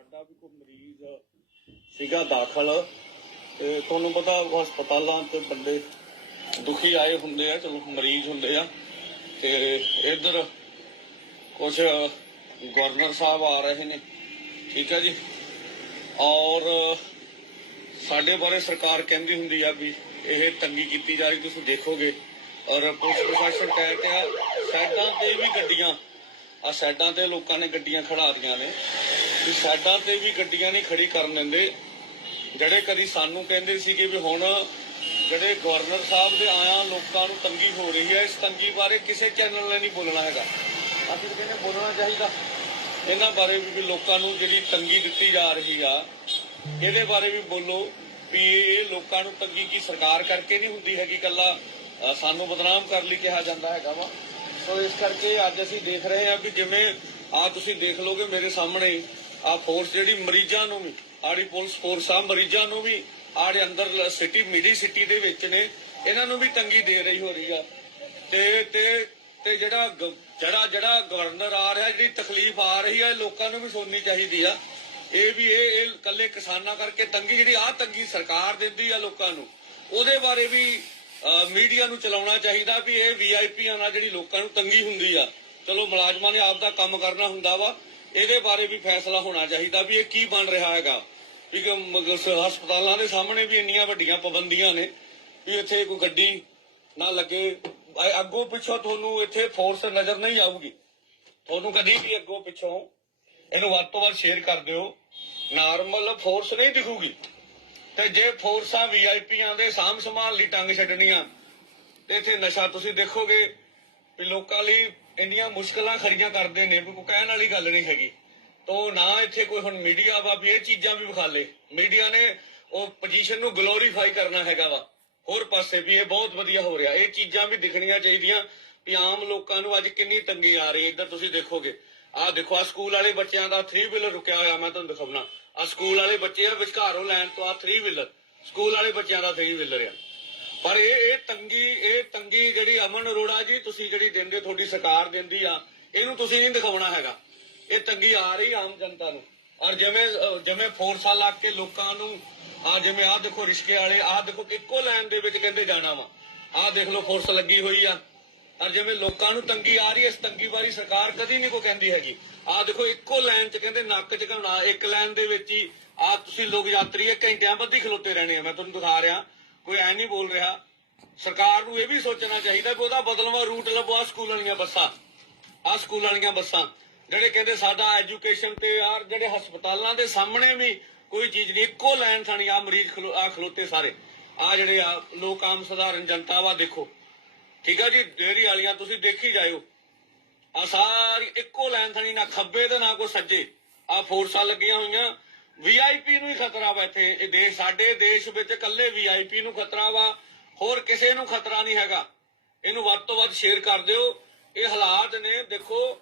ਸਾਡਾ ਵੀ ਕੋਈ ਮਰੀਜ਼ ਸੀਗਾ ਦਾਖਲ। ਤੇ ਤੁਹਾਨੂੰ ਪਤਾ ਹਸਪਤਾਲਾਂ ਤੇ ਬੰਦੇ ਦੁਖੀ ਆਏ ਹੁੰਦੇ ਆ, ਚਲੋ ਮਰੀਜ਼ ਹੁੰਦੇ ਆ। ਤੇ ਇੱਧਰ ਕੁਝ ਗਵਰਨਰ ਸਾਹਿਬ ਆ ਰਹੇ ਨੇ, ਠੀਕ ਹੈ ਜੀ? ਔਰ ਸਾਡੇ ਬਾਰੇ ਸਰਕਾਰ ਕਹਿੰਦੀ ਹੁੰਦੀ ਆ ਵੀ ਇਹ ਤੰਗੀ ਕੀਤੀ ਜਾ ਰਹੀ, ਤੁਸੀਂ ਦੇਖੋਗੇ। ਔਰ ਪੁਲਿਸ ਪ੍ਰਸ਼ਾਸਨ ਕਹਿ ਰਿਹਾ ਸਾਈਡਾਂ ਤੇ ਵੀ ਗੱਡੀਆਂ ਆ ਸਾਈਡਾਂ ਤੇ ਲੋਕਾਂ ਨੇ ਗੱਡੀਆਂ ਖੜਾ ਦੀਆਂ ਨੇ। ਵੀ ਸਾਈਡਾਂ ਤੇ ਵੀ ਗੱਡੀਆਂ ਨਹੀਂ ਖੜੀ ਕਰਨ ਦਿੰਦੇ। ਜਿਹੜੇ ਕਦੀ ਸਾਨੂੰ ਕਹਿੰਦੇ ਸੀਗੇ ਵੀ ਹੁਣ ਜਿਹੜੇ ਗਵਰਨਰ ਸਾਹਿਬ ਦੇ ਆਇਆ, ਲੋਕਾਂ ਨੂੰ ਤੰਗੀ ਹੋ ਰਹੀ ਹੈ। ਇਸ ਤੰਗੀ ਬਾਰੇ ਕਿਸੇ ਚੈਨਲ ਨੇ ਨਹੀਂ ਬੋਲਣਾ ਹੈਗਾ। ਅਸੀਂ ਕਹਿੰਦੇ ਬੋਲਣਾ ਚਾਹੀਦਾ। ਇਹਨਾਂ ਬਾਰੇ ਵੀ ਲੋਕਾਂ ਨੂੰ ਜਿਹੜੀ ਤੰਗੀ ਦਿੱਤੀ ਜਾ ਰਹੀ ਆ, ਇਹਦੇ ਬਾਰੇ ਵੀ ਬੋਲੋ। ਵੀ ਇਹ ਲੋਕਾਂ ਨੂੰ ਤੰਗੀ ਕੀ ਸਰਕਾਰ ਕਰਕੇ ਨਹੀਂ ਹੁੰਦੀ ਹੈਗੀ ਕੱਲਾ ਸਾਨੂੰ ਬਦਨਾਮ ਕਰਨ ਲਈ ਕਿਹਾ ਜਾਂਦਾ ਹੈਗਾ ਵਾ। ਸੋ ਇਸ ਕਰਕੇ ਅੱਜ ਅਸੀਂ ਦੇਖ ਰਹੇ ਹਾਂ ਵੀ ਜਿਵੇਂ ਆ ਤੁਸੀਂ ਦੇਖ ਲੋਗੇ ਮੇਰੇ ਸਾਹਮਣੇ ਆ ਫੋਰਸ ਜਿਹੜੀ ਮਰੀਜ਼ਾਂ ਨੂੰ ਵੀ, ਆੜੀ ਪੁਲਿਸ ਫੋਰਸ ਆ, ਮਰੀਜ਼ਾਂ ਨੂੰ ਵੀ, ਆੜੇ ਅੰਦਰ ਸਿਟੀ ਮਿਡੀ ਸਿਟੀ ਦੇ ਵਿੱਚ ਨੇ, ਇਹਨਾਂ ਨੂੰ ਵੀ ਤੰਗੀ ਦੇ ਰਹੀ ਹੋ ਰਹੀ ਆ। ਤੇ ਤੇ ਤੇ ਜਿਹੜਾ ਜਿਹੜਾ ਜਿਹੜਾ ਗਵਰਨਰ ਆ ਰਿਹਾ, ਜਿਹੜੀ ਤਕਲੀਫ ਆ ਰਹੀ ਹੈ ਲੋਕਾਂ ਨੂੰ ਵੀ ਸੁਣਨੀ ਚਾਹੀਦੀ ਆ। ਇਹ ਵੀ ਇਹ ਇਹ ਕੱਲੇ ਕਿਸਾਨਾਂ ਕਰਕੇ ਤੰਗੀ, ਜਿਹੜੀ ਆ ਤੰਗੀ ਸਰਕਾਰ ਦਿੰਦੀ ਆ ਲੋਕਾਂ ਨੂੰ, ਉਹਦੇ ਬਾਰੇ ਵੀ ਮੀਡੀਆ ਨੂੰ ਚਲਾਉਣਾ ਚਾਹੀਦਾ ਵੀ ਇਹ ਵੀਆਈਪੀਆਂ ਨਾਲ ਜਿਹੜੀ ਲੋਕਾਂ ਨੂੰ ਤੰਗੀ ਹੁੰਦੀ ਆ। ਚਲੋ ਮੁਲਾਜ਼ਮਾਂ ਨੇ ਆਪ ਦਾ ਕੰਮ ਕਰਨਾ ਹੁੰਦਾ ਵਾ ਇਹਦੇ ਬਾਰੇ ਵੀ ਫੈਸਲਾ ਹੋਣਾ ਚਾਹੀਦਾ ਵੀ ਇਹ ਕੀ ਬਣ ਰਿਹਾ ਹੈਗਾ। ਵੀ ਕਿ ਹਸਪਤਾਲਾਂ ਦੇ ਸਾਹਮਣੇ ਵੀ ਇੰਨੀਆਂ ਵੱਡੀਆਂ ਪਾਬੰਦੀਆਂ ਨੇ ਵੀ ਇੱਥੇ ਕੋਈ ਗੱਡੀ ਨਾ ਲੱਗੇ। ਅ- ਅੱਗੋਂ ਪਿੱਛੋਂ ਤੁਹਾਨੂੰ ਇੱਥੇ ਫੋਰਸ ਨਜ਼ਰ ਨਹੀਂ ਆਊਗੀ। ਤੁਹਾਨੂੰ ਕਦੀ ਵੀ ਅੱਗੋਂ ਪਿੱਛੋਂ ਇਹਨੂੰ ਵੱਧ ਤੋਂ ਵੱਧ ਸ਼ੇਅਰ ਕਰ ਦਿਓ। ਨਾਰਮਲ ਫੋਰਸ ਨਹੀਂ ਦਿਖੂਗੀ। ਤੇ ਜੇ ਫੋਰਸਾਂ ਵੀਆਈਪੀਆਂ ਦੇ ਸਾਂਭ ਸੰਭਾਲ ਲਈ ਟੰਗ ਛੱਡਣੀਆਂ, ਤੇ ਇੱਥੇ ਨਸ਼ਾ ਤੁਸੀਂ ਦੇਖੋਗੇ ਵੀ ਲੋਕਾਂ ਲਈ ਇੰਨੀਆਂ ਮੁਸ਼ਕਲਾਂ ਖੜੀਆਂ ਕਰਦੇ ਨੇ, ਕੋਈ ਕਹਿਣ ਵਾਲੀ ਗੱਲ ਨਹੀਂ ਹੈਗੀ। ਤੋ ਨਾ ਇੱਥੇ ਕੋਈ ਹੁਣ ਮੀਡੀਆ ਵਾ ਵੀ ਇਹ ਚੀਜ਼ਾਂ ਵੀ ਵਿਖਾ ਲੇ। ਮੀਡੀਆ ਨੇ ਉਹ ਪੋਜੀਸ਼ਨ ਨੂੰ ਗਲੋਰੀਫਾਈ ਕਰਨਾ ਹੈਗਾ ਵਾ। ਹੋਰ ਪਾਸੇ ਵੀ ਇਹ ਬਹੁਤ ਵਧੀਆ ਹੋ ਰਿਹਾ। ਇਹ ਚੀਜ਼ਾਂ ਵੀ ਦਿਖਣੀਆਂ ਚਾਹੀਦੀਆਂ ਵੀ ਆਮ ਲੋਕਾਂ ਨੂੰ ਅੱਜ ਕਿੰਨੀ ਤੰਗੀ ਆ ਰਹੀ ਹੈ। ਇੱਧਰ ਤੁਸੀਂ ਦੇਖੋਗੇ। ਆਹ ਦੇਖੋ ਆ ਸਕੂਲ ਵਾਲੇ ਬੱਚਿਆਂ ਦਾ 3 ਵੀਲਰ ਰੁਕਿਆ ਹੋਇਆ, ਮੈਂ ਤੁਹਾਨੂੰ ਦਿਖਾਉਣਾ। ਆ ਸਕੂਲ ਵਾਲੇ ਬੱਚੇ ਆ ਵਿਚਕਾਰੋਂ ਲੈਣ ਤੋਂ ਆ 3 ਵੀਲਰ ਸਕੂਲ ਵਾਲੇ ਬੱਚਿਆਂ ਦਾ 3 ਵੀਲਰ ਆ। ਪਰ ਇਹ ਇਹ ਤੰਗੀ ਇਹ ਤੰਗੀ ਜਿਹੜੀ ਅਮਨ ਅਰੋੜਾ ਜੀ ਤੁਸੀਂ ਜਿਹੜੀ ਦਿੰਦੇ, ਤੁਹਾਡੀ ਸਰਕਾਰ ਦਿੰਦੀ ਆ, ਇਹਨੂੰ ਤੁਸੀਂ ਨਹੀਂ ਦਿਖਾਉਣਾ ਹੈਗਾ। ਇਹ ਤੰਗੀ ਆ ਰਹੀ ਆਮ ਜਨਤਾ ਨੂੰ। ਔਰ ਜਿਵੇਂ ਜਿਵੇਂ ਫੋਰਸਾਂ ਲੱਗ ਕੇ ਲੋਕਾਂ ਨੂੰ, ਆ ਜਿਵੇਂ, ਆਹ ਦੇਖੋ ਰਿਸ਼ਕੇ ਵਾਲੇ, ਆਹ ਦੇਖੋ ਇੱਕੋ ਲਾਈਨ ਦੇ ਵਿੱਚ ਕਹਿੰਦੇ ਜਾਣਾ ਵਾ। ਆਹ ਦੇਖ ਲਓ, ਫੋਰਸ ਲੱਗੀ ਹੋਈ ਆ। ਔਰ ਜਿਵੇਂ ਲੋਕਾਂ ਨੂੰ ਤੰਗੀ ਆ ਰਹੀ ਹੈ ਇਸ ਤੰਗੀ ਬਾਰੇ ਸਰਕਾਰ ਕਦੀ ਨਹੀਂ ਕੋ ਕਹਿੰਦੀ ਹੈਗੀ। ਆਹ ਦੇਖੋ, ਇੱਕੋ ਲਾਈਨ 'ਚ ਕਹਿੰਦੇ ਨੱਕ 'ਚ ਘਣਾ ਇੱਕ ਲਾਈਨ ਦੇ ਵਿੱਚ ਹੀ ਆ ਤੁਸੀਂ ਲੋਕ ਯਾਤਰੀ ਇਹ ਘੰਟਿਆਂ ਬੱਧੀ ਖਲੋਤੇ ਰਹਿਣੇ ਆ, ਮੈਂ ਤੁਹਾਨੂੰ ਦਿਖਾ ਰਿਹਾ। ਕੋਈ ਐ ਨਹੀਂ ਬੋਲ ਰਿਹਾ। ਸਰਕਾਰ ਨੂੰ ਇਹ ਵੀ ਸੋਚਣਾ ਚਾਹੀਦਾ ਕਿ ਉਹਦਾ ਬਦਲਵਾ ਰੂਟ ਲੱਭੋ ਆ ਸਕੂਲ ਵਾਲੀਆਂ ਬੱਸਾਂ ਆ ਸਕੂਲ ਵਾਲੀਆਂ ਬੱਸਾਂ। ਜਿਹੜੇ ਕਹਿੰਦੇ ਸਾਡਾ ਐਜੂਕੇਸ਼ਨ ਤੇ ਯਾਰ ਜਿਹੜੇ ਹਸਪਤਾਲਾਂ ਦੇ ਸਾਹਮਣੇ ਵੀ ਕੋਈ ਚੀਜ਼ ਨਹੀਂ, ਇੱਕੋ ਲਾਈਨ ਥਾਣੀ ਆ ਮਰੀਜ਼ ਆ ਖਲੋਤੇ ਸਾਰੇ। ਆ ਜਿਹੜੇ ਆ ਲੋਕ ਆਮ ਸਧਾਰਨ ਜਨਤਾ ਵਾ ਦੇਖੋ। ਠੀਕ ਆ ਜੀ ਡੇਰੀ ਵਾਲੀਆਂ ਤੁਸੀਂ ਦੇਖੀ ਜਾਇਓ। ਆ ਸਾਰੀ ਇੱਕੋ ਲਾਈਨ ਥਣੀ ਨਾ ਖੱਬੇ ਤੇ ਨਾ ਕੋ ਸੱਜੇ। ਆ ਫੋਰਸਾਂ ਲੱਗੀਆਂ ਹੋਈਆਂ। ਵੀਆਈਪੀ ਨੂੰ ਹੀ ਖਤਰਾ ਵਾ ਇੱਥੇ। ਇਹ ਦੇਸ਼ ਸਾਡੇ ਦੇਸ਼ ਵਿੱਚ ਇਕੱਲੇ ਵੀਆਈਪੀ ਨੂੰ ਖਤਰਾ ਵਾ। ਹੋਰ ਕਿਸੇ ਨੂੰ ਖਤਰਾ ਨਹੀਂ ਹੈਗਾ। ਇਹਨੂੰ ਵੱਧ ਤੋਂ ਵੱਧ ਸ਼ੇਅਰ ਕਰ ਦਿਓ। ਇਹ ਹਾਲਾਤ ਨੇ, ਦੇਖੋ,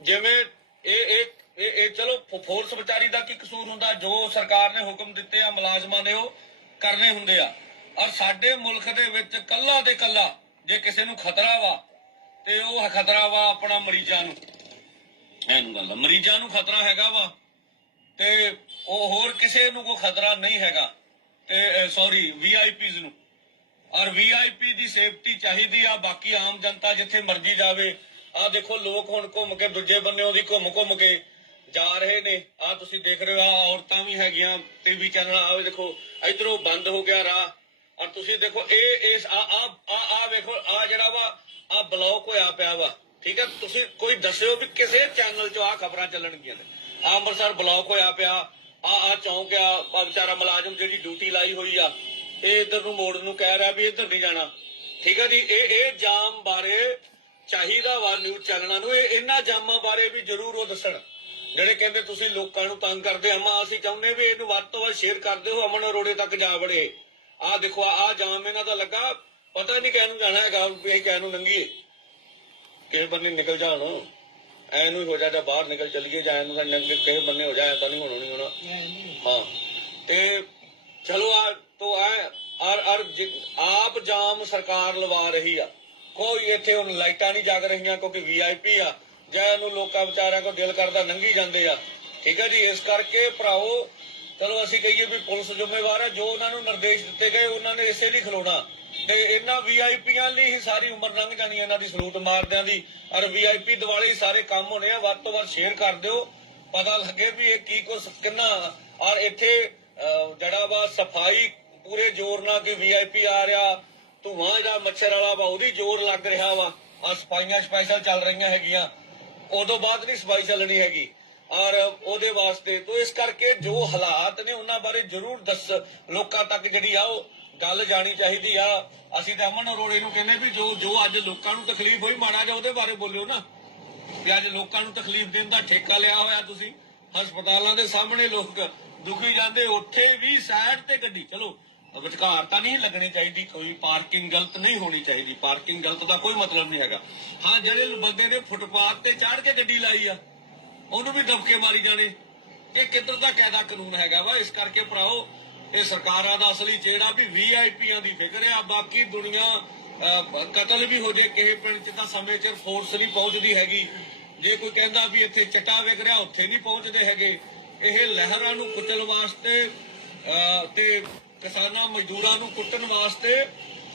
ਜਿਵੇਂ ਇਹ ਇਹ ਇਹ ਇਹ ਚਲੋ ਫੋਰਸ ਵਿਚਾਰੀ ਦਾ ਕੀ ਕਸੂਰ ਹੁੰਦਾ? ਜੋ ਸਰਕਾਰ ਨੇ ਹੁਕਮ ਦਿੱਤੇ ਆ, ਮੁਲਾਜ਼ਮਾਂ ਨੇ ਉਹ ਕਰਨੇ ਹੁੰਦੇ ਆ। ਔਰ ਸਾਡੇ ਮੁਲਕ ਦੇ ਵਿੱਚ ਕੱਲਾ ਦੇ ਕੱਲਾ ਜੇ ਕਿਸੇ ਨੂੰ ਖਤਰਾ ਵਾ, ਤੇ ਉਹ ਖਤਰਾ ਵਾ ਆਪਣਾ ਮਰੀਜ਼ਾਂ ਨੂੰ। ਐਨੂੰ ਗੱਲ ਮਰੀਜ਼ਾਂ ਨੂੰ ਖਤਰਾ ਹੈਗਾ ਵਾ। ਤੇ ਉਹ ਹੋਰ ਕਿਸੇ ਨੂੰ ਕੋਈ ਖਤਰਾ ਨਹੀਂ ਹੈਗਾ। ਤੇ ਸੌਰੀ ਵੀਆਈਪੀਜ਼ ਨੂੰ। ਔਰ ਵੀਆਈਪੀ ਦੀ ਸੇਫਟੀ ਚਾਹੀਦੀ ਆ, ਬਾਕੀ ਆਮ ਜਨਤਾ ਜਿੱਥੇ ਮਰਜ਼ੀ ਜਾਵੇ ਆ ਦੇਖੋ ਲੋਕ ਹੁਣ ਘੁੰਮ ਕੇ ਦੂਜੇ ਬੰਨੇ ਉਹਦੀ ਘੁੰਮ ਘੁੰਮ ਕੇ ਜਾ ਰਹੇ ਨੇ। ਆ ਤੁਸੀਂ ਦੇਖ ਰਹੇ ਹੋ ਆ ਔਰਤਾਂ ਵੀ ਹੈਗੀਆਂ ਟੀਵੀ ਚੈਨਲ ਆ ਦੇਖੋ, ਇਧਰੋਂ ਬੰਦ ਹੋ ਗਿਆ ਰਾਹ। ਔਰ ਤੁਸੀਂ ਦੇਖੋ, ਇਹ, ਇਸ ਆ ਆ ਆ ਵੇਖੋ ਆ ਜਿਹੜਾ ਵਾ ਆ ਬਲੌਕ ਹੋਇਆ ਪਿਆ ਵਾ। ਠੀਕ ਹੈ? ਤੁਸੀਂ ਕੋਈ ਦੱਸਿਓ ਵੀ ਕਿਸੇ ਚੈਨਲ 'ਚ ਆ ਖਬਰਾਂ ਚੱਲਣਗੀਆਂ ਨੇ। ਅੰਮ੍ਰਿਤਸਰ ਬਲੌਕ ਹੋਇਆ ਪਿਆ। ਆ ਆ ਚੌਂਕ ਆ ਆ ਵਿਚਾਰਾ ਮੁਲਾਜ਼ਮ ਜਿਹੜੀ ਡਿਊਟੀ ਲਾਈ ਹੋਈ ਆ, ਇਹ ਇਧਰ ਨੂੰ ਮੋੜ ਨੂੰ ਕਹਿ ਰਿਹਾ ਵੀ ਇੱਧਰ ਨਹੀਂ ਜਾਣਾ। ਠੀਕ ਹੈ ਜੀ, ਇਹ ਇਹ ਜਾਮ ਬਾਰੇ ਚਾਹੀਦਾ ਵਾ ਨਿਊਜ਼ ਚੈਨਲਾਂ ਨੂੰ, ਇਹ ਇਹਨਾਂ ਜਾਮਾਂ ਬਾਰੇ ਵੀ ਜ਼ਰੂਰ ਉਹ ਦੱਸਣ। ਜਿਹੜੇ ਕਹਿੰਦੇ ਤੁਸੀਂ ਲੋਕਾਂ ਨੂੰ ਤੰਗ ਕਰਦੇ ਅਮਾ ਅਸੀਂ ਚਾਹੁੰਦੇ ਵੀ ਇਹਨੂੰ ਵੱਧ ਤੋਂ ਵੱਧ ਸ਼ੇਅਰ ਕਰਦੇ ਹੋ ਅਮਨ ਅਰੋੜੇ ਤੱਕ ਜਾ ਵੜੇ। ਆਹ ਦੇਖੋ ਆਹ ਜਾਮ ਇਹਨਾਂ ਦਾ ਲੱਗਾ, ਪਤਾ ਨਹੀਂ ਕਿਹਨੂੰ ਜਾਣਾ ਹੈਗਾ ਵੀ ਇਹ ਕਿਹਨੂੰ ਲੰਗੀ ਕਿਸੇ ਬੰਨੇ ਨਿਕਲ ਜਾਣ। ਐ ਨੂੰ ਹੋ ਜਾ ਬਾਹਰ ਨਿਕਲ ਚਲੀਏ, ਜਾਂ ਇਹਨੂੰ ਤਾਂ ਨੰਗੇ ਕਿਸੇ ਬੰਨੇ ਹੋ ਜਾਏ ਤਾਂ ਨਹੀਂ ਹੋਣਾ ਨਹੀਂ ਹੋਣਾ। ਹਾਂ। ਤੇ ਚਲੋ ਆ, ਤੋ ਆ ਔਰ ਔਰ ਆਪ ਜਾਮ ਸਰਕਾਰ ਲਵਾ ਰਹੀ ਆ। ਕੋਈ ਇੱਥੇ ਹੁਣ ਲਾਈਟਾਂ ਨਹੀਂ ਜਗ ਰਹੀਆਂ, ਕਿਉਂਕਿ ਵੀਆਈਪੀ ਆ। ਜਾਂ ਇਹਨੂੰ ਲੋਕਾਂ ਵਿਚਾਰਿਆਂ ਕੋ ਦਿਲ ਕਰਦਾ ਨੰਗੀ ਜਾਂਦੇ ਆ। ਠੀਕ ਹੈ ਜੀ, ਇਸ ਕਰਕੇ ਭਰਾਓ ਚਲੋ ਅਸੀਂ ਕਹੀਏ ਵੀ ਪੁਲਿਸ ਜ਼ਿੰਮੇਵਾਰ ਹੈ ਜੋ ਉਹਨਾਂ ਨੂੰ ਨਿਰਦੇਸ਼ ਦਿੱਤੇ ਗਏ, ਉਹਨਾਂ ਨੇ ਇਸੇ ਲਈ ਖਲੋਣਾ। ਤੇ ਇਹਨਾਂ ਵੀਆਈਪੀਆਂ ਲਈ ਹੀ ਸਾਰੀ ਉਮਰ ਲੰਘ ਜਾਣੀ ਹੈ ਇਹਨਾਂ ਦੀ ਸਲੂਟ ਮਾਰਦਿਆਂ ਦੀ। ਔਰ ਵੀਆਈਪੀ ਦਿਵਾਲੀ ਹੀ ਸਾਰੇ ਕੰਮ ਹੋਣੇ ਆ, ਵੱਧ ਤੋਂ ਵੱਧ ਸ਼ੇਅਰ ਕਰ ਦਿਓ। ਪਤਾ ਲੱਗੇ ਵੀ ਇਹ ਕੀ ਕੁਛ, ਕਿੰਨਾ। ਔਰ ਇੱਥੇ ਜਿਹੜਾ ਵਾ ਸਫ਼ਾਈ ਪੂਰੇ ਜ਼ੋਰ ਨਾਲ ਕਿ ਵੀਆਈਪੀ ਆ ਰਿਹਾ, ਧੂਆਂ ਜਾਂ ਮੱਛਰ ਵਾਲਾ ਵਾ, ਉਹਦੀ ਜ਼ੋਰ ਲੱਗ ਰਿਹਾ ਵਾ। ਆ ਸਫਾਈਆਂ ਸਪੈਸ਼ਲ ਚੱਲ ਰਹੀਆਂ ਹੈਗੀਆਂ। ਉਦੋਂ ਬਾਅਦ ਨਹੀਂ ਸਫ਼ਾਈ ਚੱਲਣੀ ਹੈਗੀ। ਔਰ ਉਹਦੇ ਵਾਸਤੇ ਤੋਂ ਇਸ ਕਰਕੇ ਜੋ ਹਾਲਾਤ ਨੇ, ਉਹਨਾਂ ਬਾਰੇ ਜ਼ਰੂਰ ਦੱਸ। ਲੋਕਾਂ ਤੱਕ ਜਿਹੜੀ ਆ ਉਹ ਗੱਲ ਜਾਣੀ ਚਾਹੀਦੀ ਆ। ਅਸੀਂ ਤਾਂ ਅਮਨ ਅਰੋੜੇ ਨੂੰ ਕਹਿੰਦੇ ਵੀ ਜੋ ਜੋ ਅੱਜ ਲੋਕਾਂ ਨੂੰ ਤਕਲੀਫ ਹੋਈ, ਮਾੜਾ ਜਿਹਾ ਉਹਦੇ ਬਾਰੇ ਬੋਲਿਓ ਨਾ। ਵੀ ਅੱਜ ਲੋਕਾਂ ਨੂੰ ਤਕਲੀਫ ਦੇਣ ਦਾ ਠੇਕਾ ਲਿਆ ਹੋਇਆ ਤੁਸੀਂ। ਹਸਪਤਾਲਾਂ ਦੇ ਸਾਹਮਣੇ ਲੋਕ ਦੁਖੀ ਜਾਂਦੇ, ਉੱਥੇ ਵੀ ਸਾਈਡ ਤੇ ਗੱਡੀ। ਚਲੋ, ਵਿਚਕਾਰ ਤਾਂ ਨਹੀਂ ਲੱਗਣੀ ਚਾਹੀਦੀ, ਕੋਈ ਪਾਰਕਿੰਗ ਗਲਤ ਨਹੀਂ ਹੋਣੀ ਚਾਹੀਦੀ। ਪਾਰਕਿੰਗ ਗਲਤ ਦਾ ਕੋਈ ਮਤਲਬ ਨਹੀਂ ਹੈਗਾ। ਹਾਂ, ਜਿਹੜੇ ਬੰਦੇ ਨੇ ਫੁੱਟਪਾਥ ਤੇ ਚੜ੍ਹ ਕੇ ਗੱਡੀ ਲਾਈ ਆ, ਉਹਨੂੰ ਵੀ ਦਬਕੇ ਮਾਰੀ ਜਾਣੇ। ਇਹ ਕਿੱਧਰ ਦਾ ਕਾਇਦਾ ਕਾਨੂੰਨ ਹੈਗਾ ਵਾ? ਇਸ ਕਰਕੇ ਭਰਾਓ ਇਹ ਸਰਕਾਰਾਂ ਦਾ ਅਸਲੀ ਜਿਹੜਾ ਵੀ ਵੀਆਈਪੀਆਂ ਦੀ ਫਿਕਰ ਆ ਬਾਕੀ ਦੁਨੀਆ ਕਤਲ ਵੀ ਹੋ ਜੇ ਕਿਸੇ ਪਿੰਡ 'ਚ ਤਾਂ ਸਮੇਂ 'ਚ ਫੋਰਸ ਨਹੀਂ ਪਹੁੰਚਦੀ ਹੈਗੀ। ਜੇ ਕੋਈ ਕਹਿੰਦਾ ਵੀ ਇੱਥੇ ਚਟਾ ਵਿਕ ਰਿਹਾ, ਉੱਥੇ ਨਹੀਂ ਪਹੁੰਚਦੇ ਹੈਗੇ। ਇਹ ਲਹਿਰਾਂ ਨੂੰ ਕੁਚਲ ਵਾਸਤੇ ਤੇ ਕਿਸਾਨਾਂ ਮਜ਼ਦੂਰਾਂ ਨੂੰ ਕੁੱਟਣ ਵਾਸਤੇ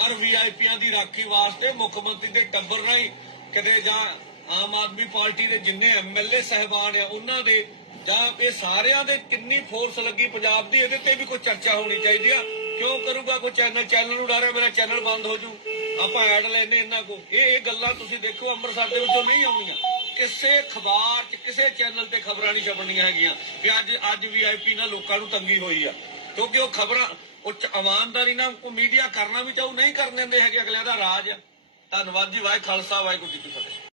ਔਰ ਵੀਆਈਪੀਆਂ ਦੀ ਰਾਖੀ ਵਾਸਤੇ ਮੁੱਖ ਮੰਤਰੀ ਦੇ ਟੱਬਰ ਰਾਹੀਂ ਕਦੇ ਜਾਂ ਆਮ ਆਦਮੀ ਪਾਰਟੀ ਦੇ ਜਿੰਨੇ ਐਮਐਲਏ ਸਹਿਬਾਨ ਆ, ਉਹਨਾਂ ਦੇ ਜਾਂ ਇਹ ਸਾਰਿਆਂ ਦੇ ਕਿੰਨੀ ਫੋਰਸ ਲੱਗੀ ਪੰਜਾਬ ਦੀ, ਇਹਦੇ ਤੇ ਵੀ ਕੋਈ ਚਰਚਾ ਹੋਣੀ ਚਾਹੀਦੀ ਆ। ਕਿਉਂ ਕਰੂਗਾ ਕੋਈ ਚੈਨਲ ਚੈਨਲ ਨੂੰ ਡਰ ਮੇਰਾ ਚੈਨਲ ਬੰਦ ਹੋ ਜੂ। ਆਪਾਂ ਐਡ ਲੈਨੇ ਇਹਨਾਂ ਕੋ ਇਹ ਇਹ ਗੱਲਾਂ ਤੁਸੀਂ ਦੇਖੋ, ਅੰਮ੍ਰਿਤਸਰ ਦੇ ਵਿੱਚੋਂ ਨਹੀਂ ਆਉਣੀਆਂ ਕਿਸੇ ਅਖਬਾਰ 'ਚ, ਕਿਸੇ ਚੈਨਲ ਤੇ ਖਬਰਾਂ ਨਹੀਂ ਛਪਣੀਆਂ ਹੈਗੀਆਂ ਵੀ ਅੱਜ ਅੱਜ ਵੀਆਈਪੀ ਨਾਲ ਲੋਕਾਂ ਨੂੰ ਤੰਗੀ ਹੋਈ ਆ। ਕਿਉਂਕਿ ਉਹ ਖਬਰਾਂ, ਉਹ ਇਮਾਨਦਾਰੀ ਨਾਲ ਕੋ ਮੀਡੀਆ ਕਰਨਾ ਵੀ ਚਾਹੂ, ਨਹੀਂ ਕਰਨ ਦਿੰਦੇ ਹੈਗੇ, ਅਗਲਿਆਂ ਦਾ ਰਾਜ ਆ। ਧੰਨਵਾਦ ਜੀ ਵਾਹਿ ਖਾਲਸਾ, ਵਾਹਿਗੁਰੂ ਜੀ ਕੀ ਫਤਿਹ।